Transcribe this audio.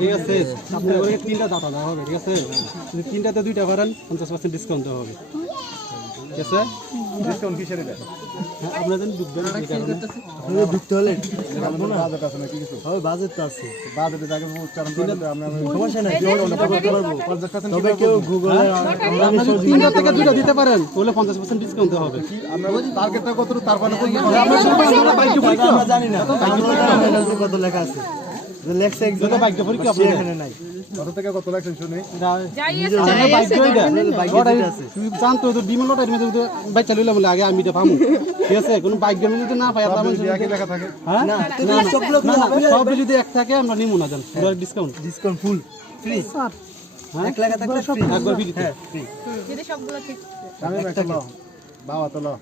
ঠিক আছে তিনটা দাতা দেওয়া হবে, ঠিক আছে তিনটাতে 2টা পারেন 50% ডিসকাউন্ট দেওয়া হবে, ঠিক আছে ডিসকাউন্ট কিসের দেয় আপনাদের ঢুকতে হলে বাজেট আছে নাকি কিছু হয় বাজেট তো আছে বাজেটে যাকে উচ্চারণ করে আমরা সমস্যা নাই তবে কেউ গুগলে আপনারা 3টা থেকে 2টা দিতে পারেন তাহলে 50% ডিসকাউন্ট দেওয়া হবে আমরা টার্গেটটা কত তারপরে আমরা জানি না কত লেখা আছে যে লেখছে একজন বাইক পরীক্ষা আপনি এখানে নাই কত থেকে কত লেখছেন শুনি বাইক আছে জানতো তো ডিমল লটারির মধ্যে বাইক চালিয়ে বলে আগে আমি এটা পাবো, ঠিক আছে কোন বাইক গেমে যদি না পাই তাহলে একই লেখা থাকে হ্যাঁ না সব যদি এক থাকে আমরা নিমু না জান পুরো ডিসকাউন্ট ফুল ফ্রি স্যার এক লেখা থাকলে ফ্রি একবার ফ্রি হ্যাঁ ফ্রি যদি সবগুলো ঠিক আমি একটা বাবা তো লো